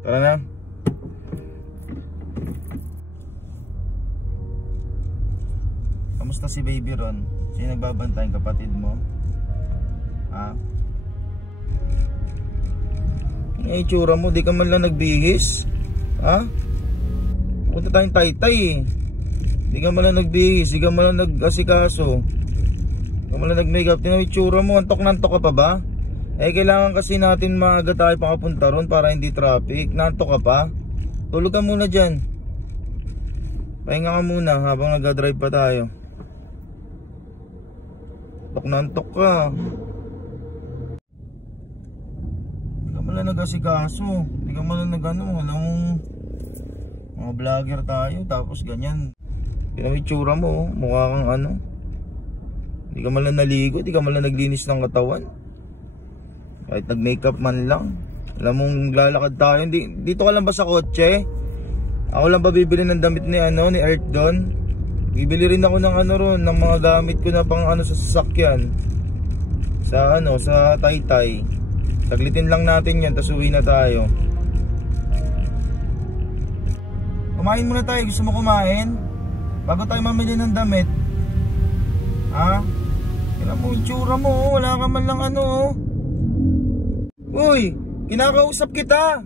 Tara na. Kamusta si baby Ron? Sino nagbabantay, kapatid mo? Ha? Ang itsura mo, di ka man lang nagbihis. Ha? Punta tayong Taytay eh. Di ka man lang nagbihis, di ka man lang nag-asikaso. Di ka man lang nag-makeup. Tingnan yung itsura mo, antok na antok ka pa ba? Eh kailangan kasi natin maaga tayo pakapunta ron para hindi traffic. Nantok ka pa? Tulog ka muna dyan. Pahinga ka muna habang nag-drive pa tayo. Antok na antok ka. Di ka man lang nag-asikaso. Di ka man lang nag-ano. Alam mong mga vlogger tayo tapos ganyan. Tingnan yung itsura mo, mukha kang ano. Di ka man lang naligo, di ka man lang naglinis ng katawan. Kahit nag-makeup man lang. Alam mong lalakad tayo. Dito ka lang ba sa kotse? Ako lang ba bibili ng damit ni ni Earth doon? Bibili rin ako ng ron, ng mga gamit ko na pang sa sasakyan. Sa Taytay. Saglitin lang natin yan, tas uwi na tayo. Kumain muna tayo, gusto mo kumain? Bago tayo mamili ng damit. Ha? Kailan mo itsura mo, wala ka man lang Uy, kinakausap kita.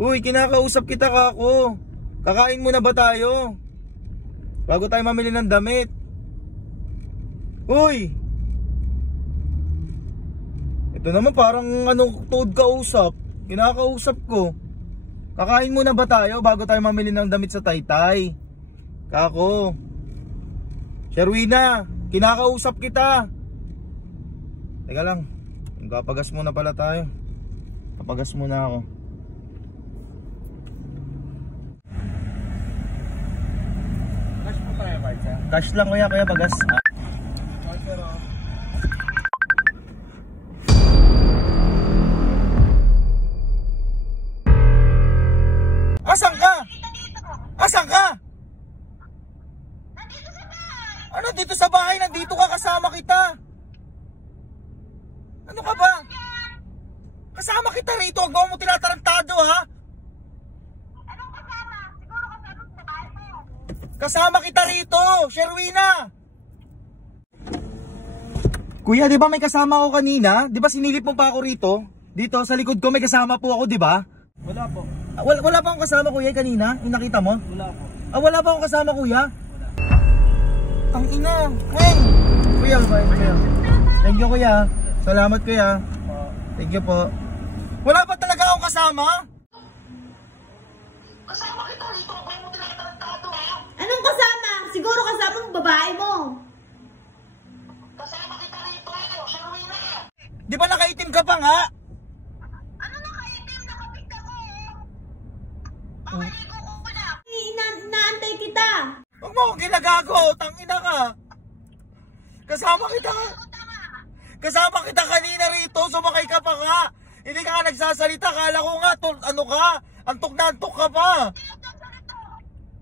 Uy, kinakausap kita kako. Kakain muna ba tayo? Bago tayo mamili ng damit. Uy. Ito naman parang tuod kausap. Kinakausap ko. Kakain muna ba tayo bago tayo mamili ng damit sa Taytay? Kako. Sherwina, kinakausap kita. Teka lang, kapagas muna pala tayo. Kapagas muna ako. Cash mo tayo, Marcia? Cash lang kuya, pagas. Asan ka? Asan ka? Nandito sa bahay. Ano dito sa bahay? Nandito ka, kasama kita. Ano ka ba? Kasama kita rito. Huwag mo tinatarantado ha? Anong kasama? Siguro kasama sa bahay mo. Kasama kita rito, Sherwina. Kuya, di ba may kasama ako kanina? Di ba sinilip mo pa ako rito? Dito sa likod ko may kasama po ako, di ba? Wala po. Wala pa akong kasama kuya kanina? Yung nakita mo? Wala po. Wala pa akong kasama kuya? Ang ina. Kuya, kuya. Thank you kuya. Salamat kuya. Thank you po. Wala ba talaga akong kasama? Kasama kita rito. Huwag mo tinatarantado ha? Anong kasama? Siguro kasama ng babae mo. Kasama kita rito. Sherwina. Di ba nakaitim ka pa nga? Ano nakaitim? Nakapit ako Pamaligo ko na. Inaantay kita. Huwag mo akong ginagago. Tangina ka. Kasama kita. Kasama kita kanina rito, sumakay ka pa nga. Hindi ka nga nagsasalita, kala ko nga, antok na antok ka pa.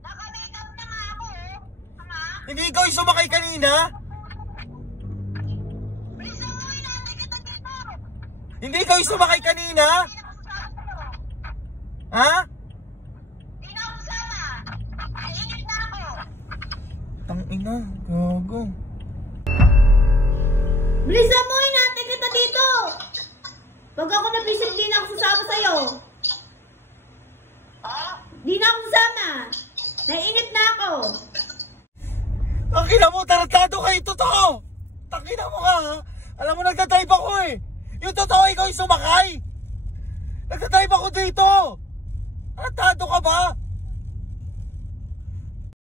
Naka-makeup na nga ako Hindi ikaw yung sumakay kanina? Hindi ikaw yung sumakay kanina? Ha? Hindi na ako sama. Naiinit na ako. Tangina, gago. Bilisan mo, hinatay kita dito. Pag ako nabisit, di na ako sasama sa'yo. Di na ako sasama. Naiinit na ako. Tangina mo, tarantado kayo, totoo. Tangina mo ka ha. Alam mo, nagdadrive ako eh. Yung totoo, ikaw yung sumakay. Nagdadrive ako dito. Tarantado ka ba?